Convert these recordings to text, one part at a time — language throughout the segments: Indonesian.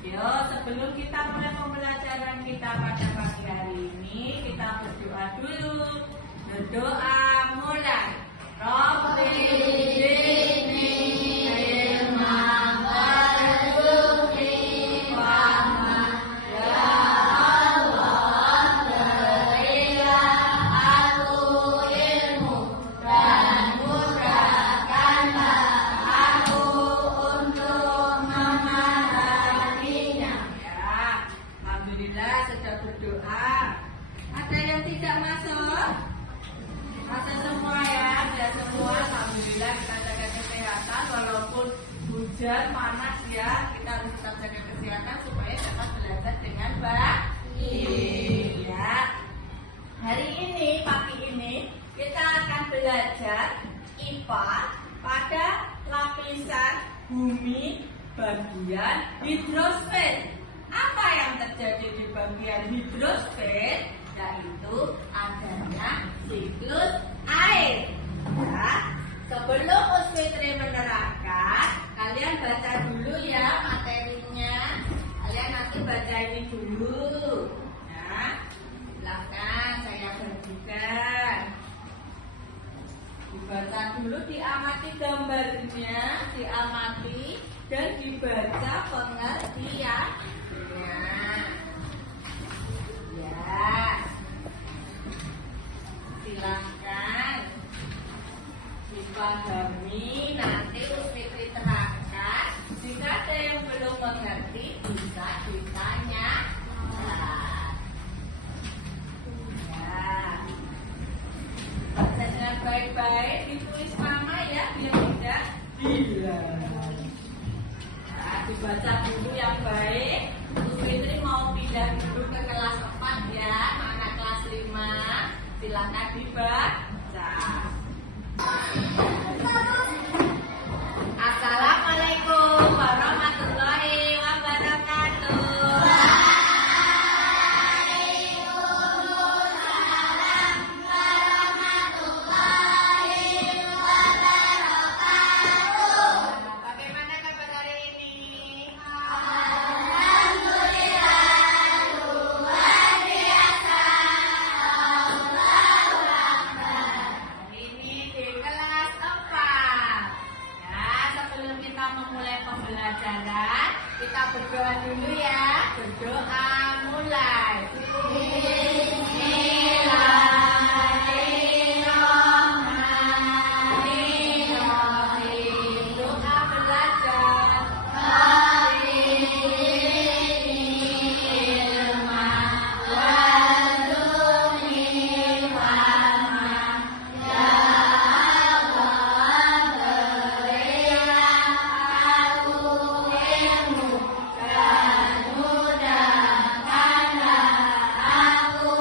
Yuk, sebelum kita mulai pembelajaran kita pada pagi hari ini, kita berdoa dulu. Berdoa mulai. Rabbi zidni ilman warzuqni fahman. Ya Allah, berilah aku ilmu dan mudahkanlah aku untuk memahaminya. Ya, alhamdulillah sudah berdoa. Ada yang tidak masuk? Masuk semua ya, ada semua. Alhamdulillah kita jaga kesehatan walaupun hujan panas ya, kita harus tetap jaga kesehatan supaya dapat belajar dengan baik. Ya. Hari ini, pagi ini kita akan belajar IPA pada lapisan bumi bagian hidrosfer. Apa yang terjadi di bagian hidrosfer? Yaitu adanya siklus air. Ya, sebelum Usfitri menerangkan, kalian baca dulu ya materinya. Kalian nanti baca ini dulu. Ya, silakan saya bagikan. Dibaca dulu, diamati gambarnya, diamati dan dibaca pengertiannya. Ya, silahkan dipahami, nanti Usfitri terangkan. Jika ada yang belum mengerti bisa ditanya. Ya, baca dengan baik-baik, ditulis nama ya biar tidak hilang. Nah, dibaca dulu yang baik. Usfitri mau pindah dulu ke kelas 4 ya, anak kelas 5. Silakan dibaca. Assalamualaikum warahmatullahi wabarakatuh. Waalaikumsalam warahmatullahi wabarakatuh. Bagaimana kabar hari ini? Pembelajaran, kita berdoa dulu ya. Berdoa mulai. Bismillahirrahmanirrahim. Doa belajar. Rabbi ilman warzuqni fahman. Ya Allah, berilah aku ilmu dan mudahkanlah aku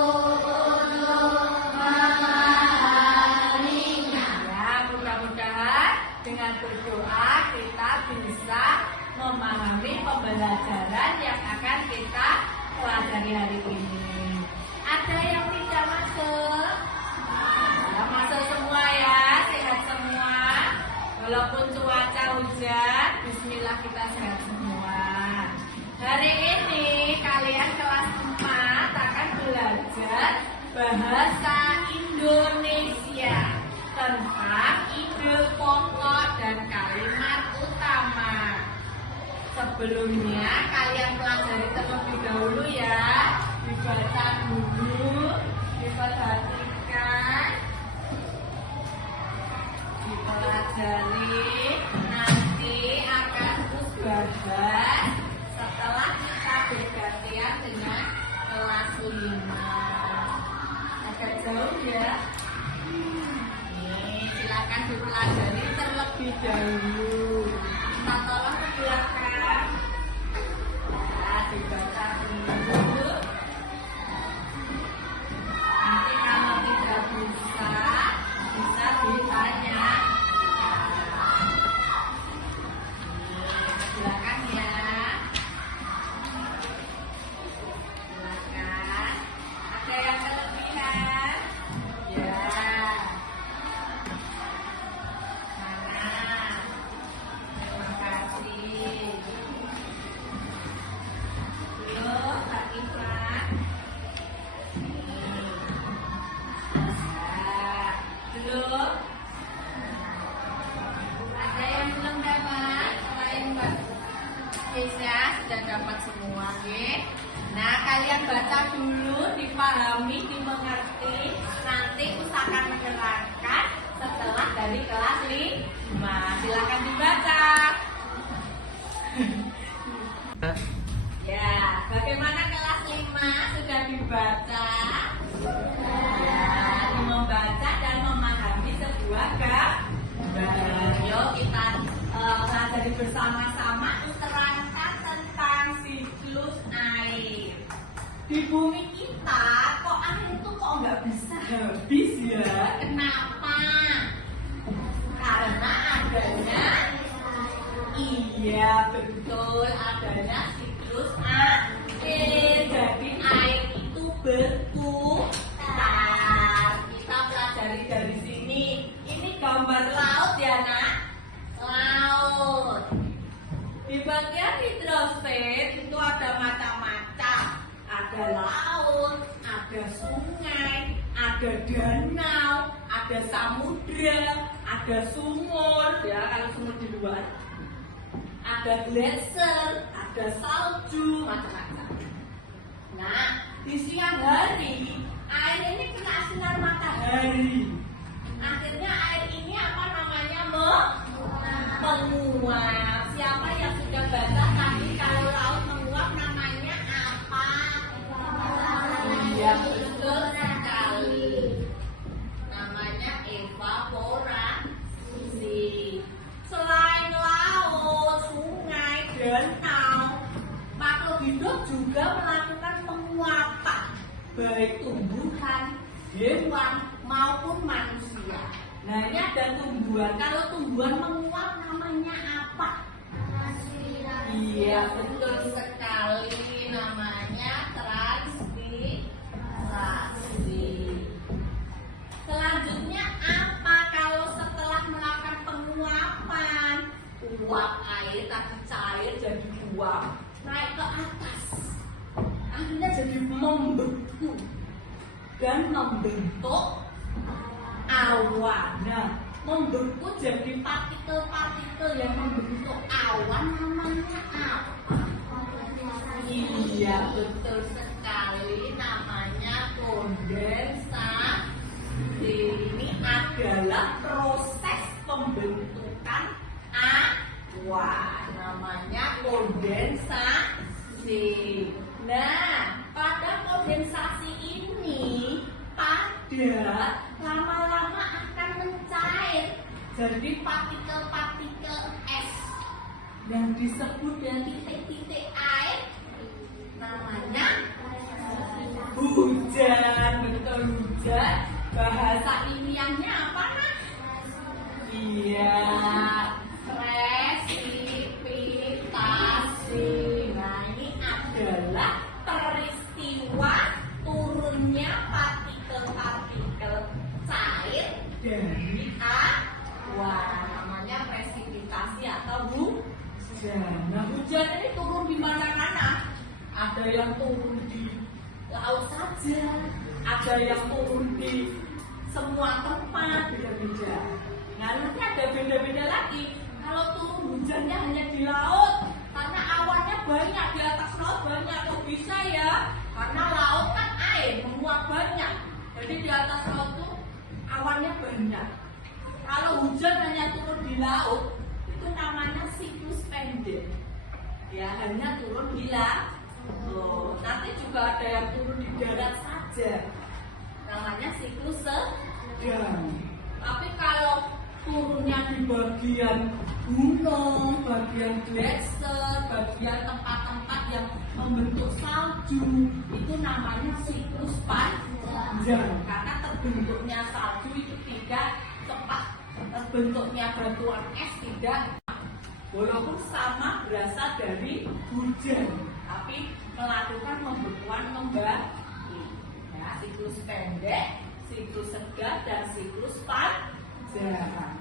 untuk memahaminya. Ya, mudah-mudahan dengan berdoa kita bisa memahami pembelajaran yang akan kita pelajari hari ini. Ada yang tidak masuk? Ya, masuk semua ya, sehat semua. Walaupun cuaca hujan, bismillah kita sehat semua. Hari ini kalian kelas 4 akan belajar bahasa Indonesia tentang ide pokok dan kalimat utama. Sebelumnya kalian pelajari terlebih dahulu ya. Dibaca dulu, diperhatikan, dipelajari, nanti akan terus bahas setelah kita bergantian dengan kelas 5. Agak jauh ya. Nih, silakan dipelajari terlebih dahulu. Kita tolong ke belakang. Ya, dibaca dulu. Nanti kalau tidak bisa ditanya. Silakan ya. Silakan. Ada yang kelebihan? Ya. Mana? dapat semua, oke? Nah, kalian baca dulu, dipahami, dimengerti. Nanti usahakan menerangkan setelah dari kelas 5. Silakan dibaca. Ya, bagaimana kelas 5 sudah dibaca? Ya, membaca dan memahami sebuah gambar. Yuk kita pelajari bersama-sama terangkan tentang siklus air. Di bumi kita kok air itu kok nggak bisa habis ya? Kenapa? Karena adanya, iya betul, adanya siklus air. Jadi air itu berputar. Kita pelajari dari sini. Ini gambar laut ya nak? Laut. Di bagian hidrosfer itu ada macam-macam. Ada laut, ada sungai, ada danau, ada samudra, ada sumur, ya kalau sumur di luar. Ada gletser, ada salju, macam-macam. Nah, di siang hari, air ini kena sinar matahari. Akhirnya air ini apa namanya? Menguap. Siapa yang sudah baca tadi kalau laut menguap namanya apa? Iya betul sekali. Namanya evaporasi. Selain laut, sungai, danau, makhluk hidup juga melakukan penguapan, baik tumbuhan, hewan maupun manusia. Nah ini ada tumbuhan. Kalau tumbuhan menguap namanya apa? Iya betul sekali, namanya transpirasi. Selanjutnya apa kalau setelah melakukan penguapan? Uap air tadi cair jadi uap naik ke atas, akhirnya jadi membeku dan membentuk awan. Nah, membeku jadi partikel-partikel yang membentuk awan namanya apa? Iya betul sekali, namanya kondensasi. Ini adalah proses pembentukan awan, namanya kondensasi. Nah, pada kondensasi ini pada lama-lama akan mencair jadi partikel-partikel es yang disebut dengan titik-titik air, namanya hujan. Betul, hujan. Bahasa ilmiahnya apa nak? Iya, presipitasi. Nah ini adalah peristiwa turunnya partikel-partikel cair dari awan, namanya presipitasi atau hujan. Nah hujan ini turun di mana-mana. Ada yang turun di laut saja, ada yang turun di semua tempat, beda-beda. Nah nanti ada beda-beda lagi. Kalau turun hujannya hanya di laut, karena awannya banyak, di atas laut banyak. Kok bisa ya? Karena laut kan air, menguap banyak. Jadi di atas laut tuh awannya banyak. Kalau hujan hanya turun di laut, itu namanya siklus pendek. Ya hanya turun di laut. Nanti juga ada yang turun di darat saja, namanya siklus sedang. Tapi kalau turunnya di bagian gunung, bagian gletser, bagian tempat-tempat yang membentuk salju, itu namanya siklus panjang. Karena terbentuknya salju itu tidak cepat, terbentuknya batuan es tidak, walaupun sama berasal dari hujan, tapi melakukan pembekuan kembali. Ya, siklus pendek, siklus sedang, dan siklus panjang.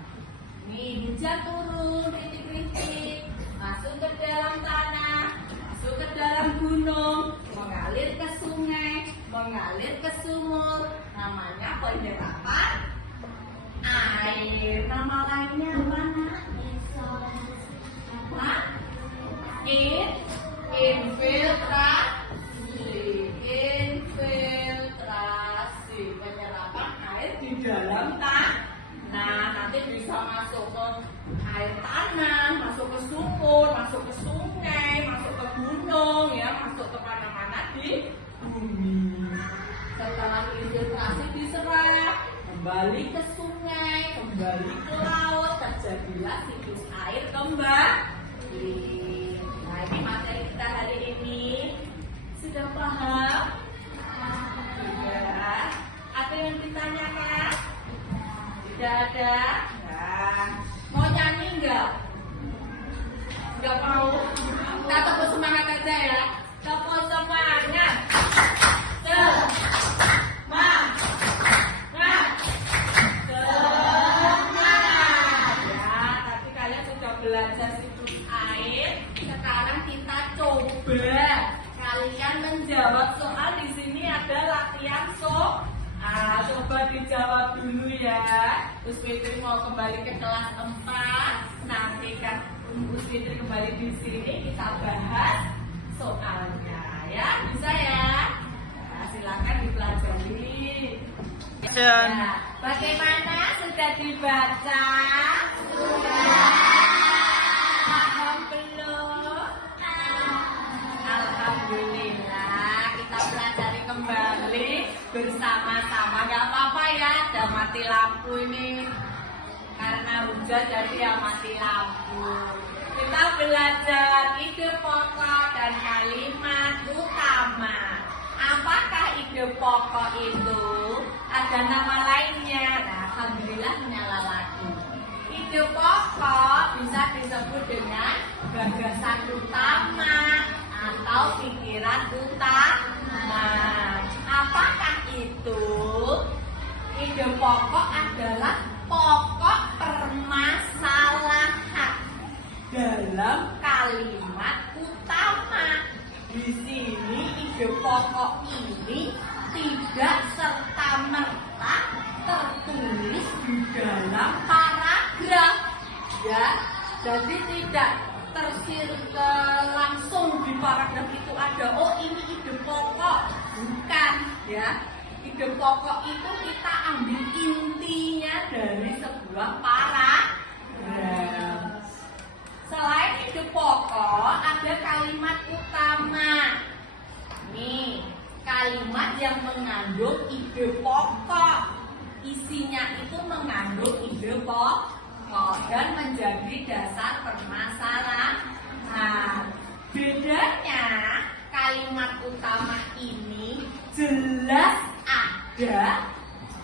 Nih hujan turun, rintik-rintik, masuk ke dalam tanah, masuk ke dalam gunung, mengalir ke sungai, mengalir ke sumur. Namanya penyerapan air. Nama lainnya mana? Apa? Infiltrasi, penyerapan air di dalam tanah. Nanti bisa masuk ke air tanah, masuk ke sumur, masuk ke sungai, masuk ke gunung, ya, masuk ke mana-mana di bumi. Setelah infiltrasi diserap, kembali ke sungai, kembali ke laut, terjadilah siklus air kembali. Nah, ini materi kita hari ini. Sudah paham? Ya. Ada yang ditanyakan? Tidak ada? Nah, mau nyanyi enggak? Enggak mau? Kita tepuk semangat aja ya. Tepuk semangat. Semangat. Ya, tadi kalian sudah belajar siklus air. Sekarang kita coba kalian menjawab soal. Di sini ada latihan soal. Coba dijawab dulu ya. Terus Fitri mau kembali ke kelas 4. Nanti kan Terus Fitri kembali di sini, kita bahas soalnya ya. Bisa ya? Nah, silakan dipelajari. Dan Bagaimana, sudah dibaca? Sudah. Paham belum? Alhamdulillah, kita pelajari kembali bersama-sama. Gak apa-apa ya, ada mati lampu ini karena hujan, jadi ya mati lampu. Kita belajar ide pokok dan kalimat utama. Apakah ide pokok itu? Ada nama lainnya. Nah, alhamdulillah menyala lagi. Ide pokok bisa disebut dengan gagasan utama atau pikiran utama. Apakah itu? Ide pokok adalah pokok permasalahan dalam kalimat utama. Di sini ide pokok ini tidak serta-merta tertulis di dalam paragraf, ya. Jadi tidak langsung di paragraf itu ada, oh ini ide pokok, bukan, ya. Ide pokok itu kita ambil intinya dari sebuah paragraf. Selain ide pokok, ada kalimat utama. Nih, kalimat yang mengandung ide pokok. Isinya itu mengandung ide pokok dan menjadi dasar permasalahan. Nah, bedanya kalimat utama ini jelas ada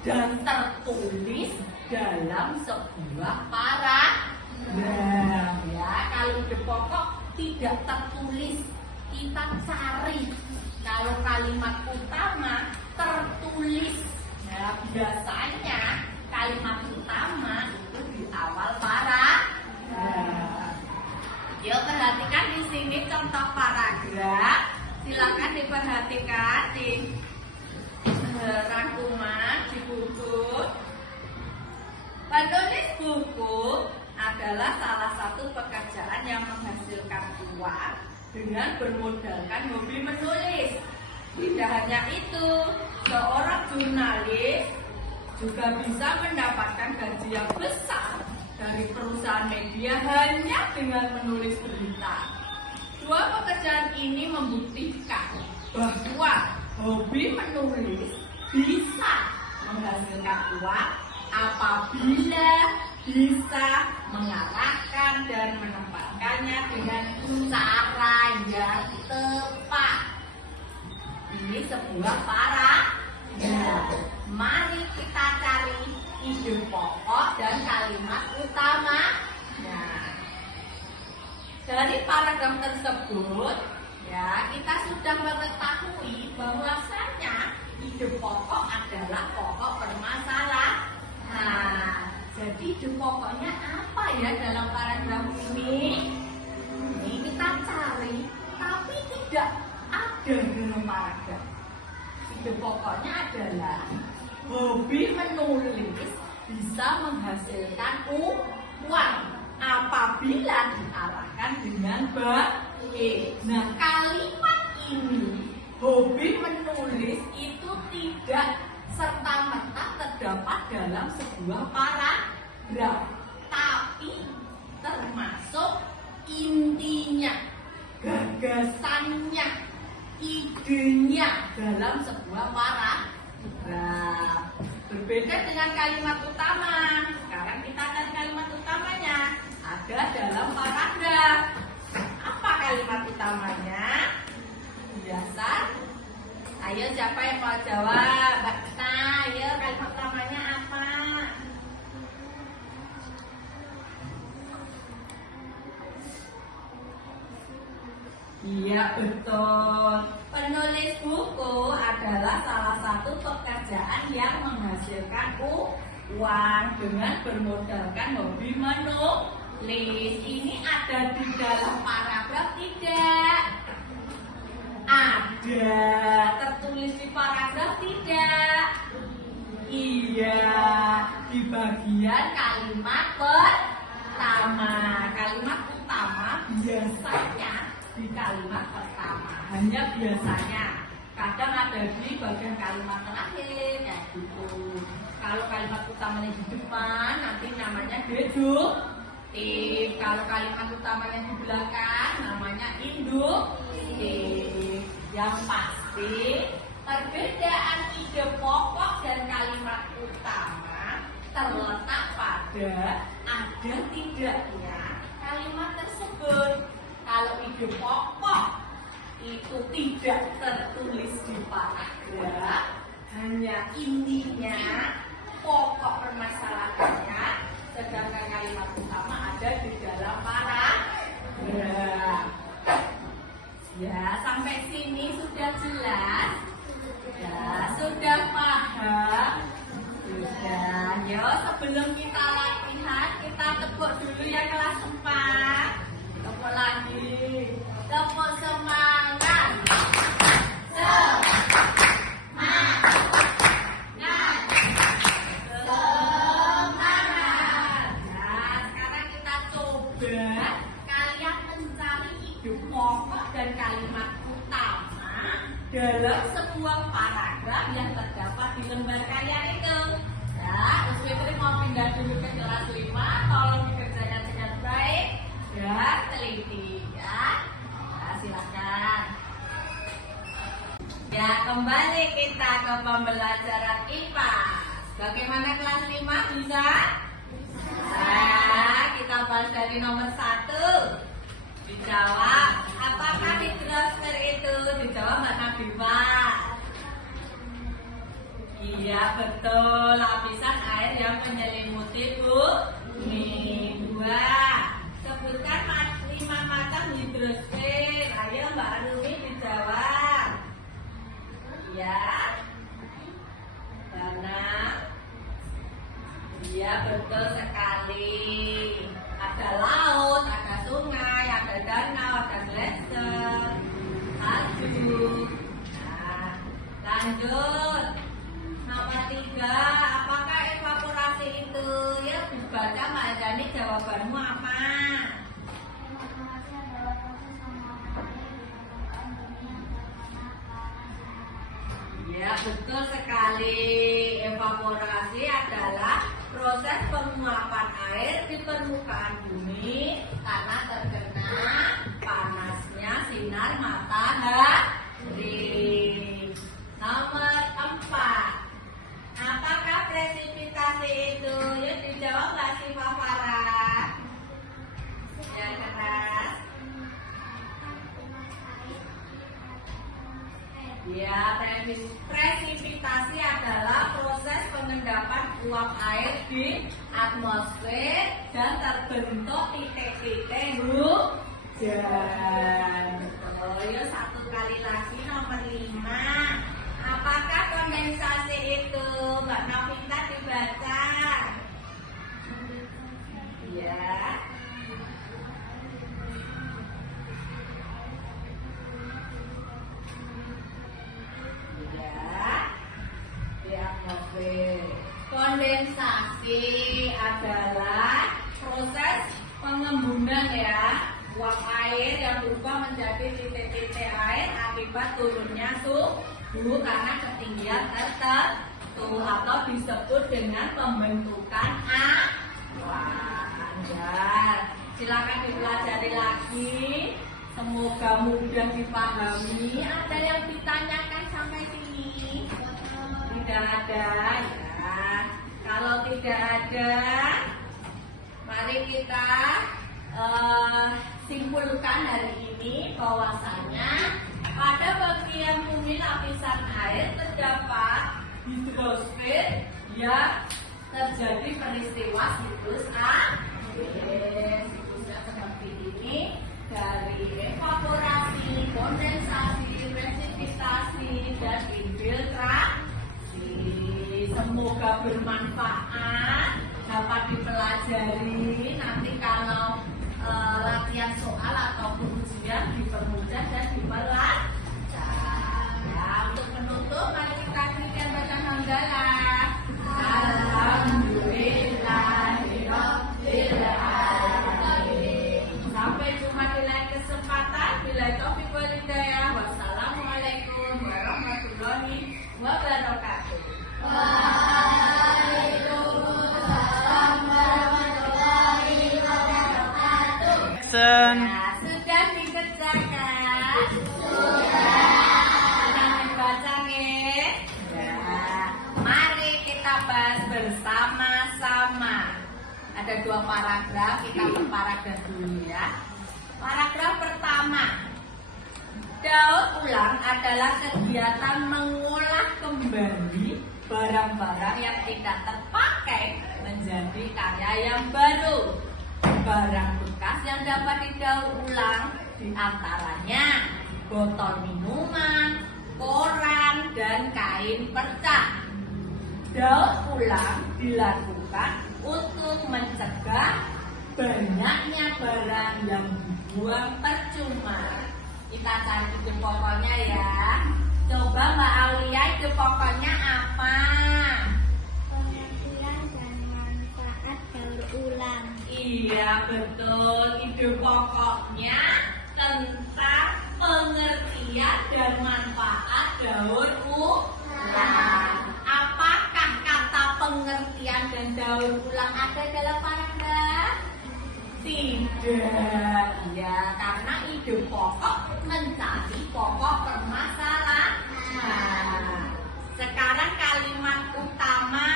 dan tertulis dalam sebuah paragraf. Ya, kalau ide pokok tidak tertulis, kita cari. Kalau kalimat utama tertulis. Nah, biasanya kalimat utama itu di awal paragraf. Yuk, perhatikan di sini contoh paragraf. Silakan diperhatikan di rangkuman di buku. Penulis buku adalah salah satu pekerjaan yang menghasilkan uang dengan bermodalkan hobi menulis. Tidak hanya itu, seorang jurnalis juga bisa mendapatkan gaji yang besar dari perusahaan media hanya dengan menulis berita. Dua pekerjaan ini membuktikan bahwa hobi menulis bisa menghasilkan uang apabila bisa mengarahkan dan menempatkannya dengan cara yang tepat. Ini sebuah paragraf. Mari kita cari ide pokok dan kalimat utama. Nah, dari paragraf tersebut, ya, kita sudah mengetahui bahwasanya ide pokok adalah pokok permasalahan. Nah, jadi ide pokoknya apa ya dalam paragraf ini? Ini kita cari, tapi tidak ada dalam paragraf. Ide pokoknya adalah hobi menulis bisa menghasilkan uang apabila diarahkan makan dengan baik. Nah, kalimat ini hobi menulis itu tidak serta-merta terdapat dalam sebuah paragraf, tapi termasuk intinya, gagasannya, idenya dalam sebuah paragraf. Berbeda dengan kalimat utama. Sekarang kita akan kalimat utamanya. Ada dalam paragraf. Apa kalimat utamanya? Biasa. Ayo siapa yang mau jawab? Mbak Kita, ayo kalimat utamanya apa? Iya betul. Penulis buku adalah salah satu pekerjaan yang menghasilkan uang dengan bermodalkan hobi menulis. Ini ada di dalam paragraf tidak? Ada. Tertulis di paragraf tidak? Iya. Di bagian kalimat pertama. Kalimat utama biasanya di kalimat pertama, hanya biasanya. Kadang ada di bagian kalimat terakhir kayak gitu. Kalau kalimat utamanya di depan, nanti namanya deduktif. Kalau kalimat utamanya di belakang, namanya induktif. Yang pasti perbedaan ide pokok dan kalimat utama terletak pada ada tidaknya kalimat tersebut. Kalau ide pokok itu tidak tertulis di paragraf, hanya intinya, pokok permasalahannya, sedangkan kalimat utama ada di dalam paragraf. Ya, sampai sini sudah jelas? Ya, sudah paham? Sudah. Yo, sebelum kita latihan, kita tepuk dulu ya kelas 4. Tepuk lagi. Tepuk semangat. Semangat. Nah, sekarang kita coba kalian mencari ide pokok dan kalimat utama dalam sebuah paragraf yang terdapat di lembar kalian itu. Ya, Mas Fitri mau pindah dulu ke kelas 5. Tolong dikerjakan dengan baik. Ya, teliti ya. Nah, silakan. Ya, kembali kita ke pembelajaran IPA. Bagaimana kelas 5 bisa? Nah, kita bahas dari nomor 1. Dijawab, apakah hidrosfer itu? Dijawab Mbak Nabifa. Iya, betul. Lapisan air yang menyelimuti bumi. 2. Sebutkan 5 macam hidrosfer. Ayo Mbak Rumi dijawab. Ya. Mana? Iya betul sekali. Ada laut, ada sungai, ada danau, ada glacier, salju. Nah, lanjut. Nomor 3, apakah evaporasi itu? Ya, dibaca Mbak Dani, jawabanmu apa? Ya, betul sekali. Evaporasi adalah proses penguapan air di permukaan bumi karena terkena panasnya sinar matahari. Nomor 4. Apakah presipitasi itu? Ya, dijawab nggak sih Pak Farah? Ya, keras. Ya, presipitasi adalah proses pengendapan uap air di atmosfer dan terbentuk titik-titik hujan. Oh, ya, satu kali lagi nomor 5. Apakah kondensasi itu? Mbak Novita dibaca. Ya. Kondensasi adalah proses pengembunan ya, uap air yang berubah menjadi titik-titik air akibat turunnya suhu karena ketinggian tertentu atau disebut dengan pembentukan awan. Ya, silakan dipelajari lagi. Semoga mudah dipahami. Ada yang ditanyakan sampai sini? Tidak ada, ya. Kalau tidak ada, mari kita simpulkan hari ini bahwasanya pada bagian bumi lapisan air terdapat hidrosfer yang terjadi peristiwa siklus air. Siklusnya seperti ini, dari evaporasi, kondensasi, presipitasi, dan infiltrasi. Semoga bermanfaat, dapat dipelajari. Nanti kalau latihan soal ataupun ujian dipermudah dan diperlancar. Ya, untuk penutup mari kita berikan bacaan hamdalah. Alhamdulillahirabbil alamin. Sampai jumpa di lain kesempatan. Bila taufik wal hidayah. Wassalamualaikum warahmatullahi wabarakatuh. Nah, sudah dikerjakan? Sudah dibaca nih? Ya. Mari kita bahas bersama-sama. Ada 2 paragraf, kita paragraf dulu ya. Paragraf pertama. Daur ulang adalah kegiatan mengolah kembali barang-barang yang tidak terpakai menjadi karya yang baru. Barang bekas yang dapat didaur ulang diantaranya botol minuman, koran, dan kain perca. Daur ulang dilakukan untuk mencegah banyaknya barang yang dibuang percuma. Kita cari ide pokoknya ya. Coba Mbak Aulia, ide pokoknya apa? Pengaturan dan manfaat daur ulang. Iya betul, ide pokoknya tentang pengertian dan manfaat daur ulang. Apakah kata pengertian dan daur ulang ada dalam paragraf? Tidak, ya karena ide pokok mencari pokok permasalahan. Sekarang kalimat utama.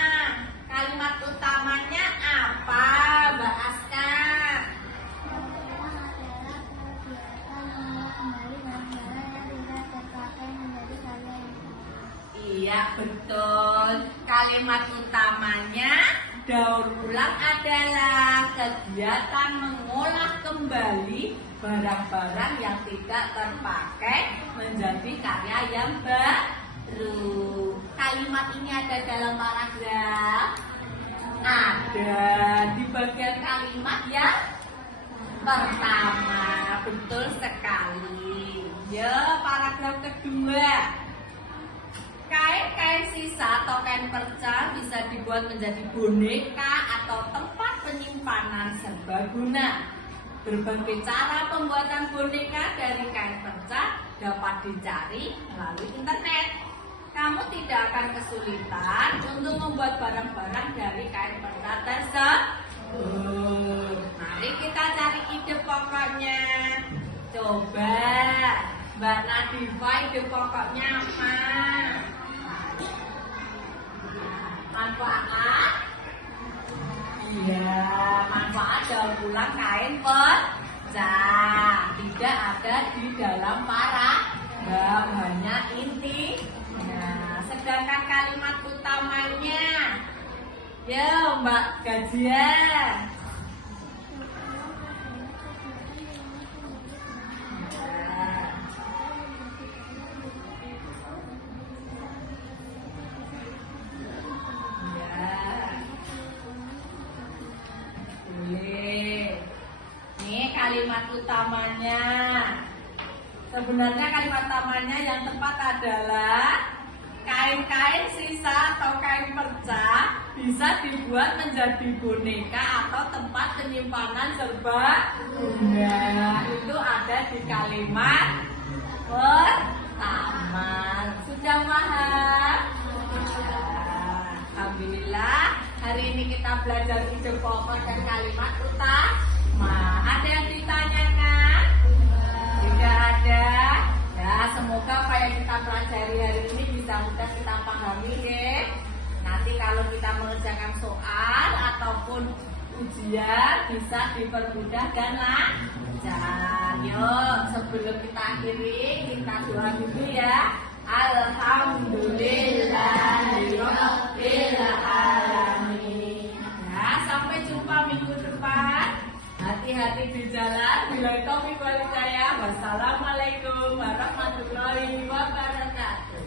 Kalimat utamanya apa, Mbak Aska? Iya betul. Kalimat utamanya daur ulang adalah kegiatan mengolah kembali barang-barang yang tidak terpakai menjadi karya yang baru. Kalimat ini ada dalam paragraf? Ada di bagian kalimat yang pertama. Betul sekali. Ya, paragraf kedua. Kain-kain sisa atau kain perca bisa dibuat menjadi boneka atau tempat penyimpanan serbaguna. Berbagai cara pembuatan boneka dari kain perca dapat dicari melalui internet. Kamu tidak akan kesulitan untuk membuat barang-barang dari kain perca tersebut. Mari kita cari ide pokoknya. Coba Mbak Nadifa, ide pokoknya apa? Manfaat? Iya, manfaat daur ulang kain perca. Tidak ada di dalam paragraf, hanya inti. Nah, sedangkan kalimat utamanya, ya Mbak Gajia. Kalimat utamanya, sebenarnya kalimat utamanya yang tepat adalah kain-kain sisa atau kain perca bisa dibuat menjadi boneka atau tempat penyimpanan serbaguna. Itu ada di kalimat pertama. Sudah paham? Alhamdulillah, hari ini kita belajar ide pokok dan kalimat utama. Ada yang ditanyakan? Tidak ada. Ya, semoga apa yang kita pelajari hari ini bisa mudah kita pahami ya. Nanti kalau kita mengerjakan soal ataupun ujian bisa dipermudah dan lancar. Yuk, sebelum kita akhiri, kita doa dulu ya. Alhamdulillahirabbil alamin. Ya, sampai jumpa minggu depan. Hati-hati di jalan. Bila taufiq wal hidayah. Wassalamualaikum warahmatullahi wabarakatuh.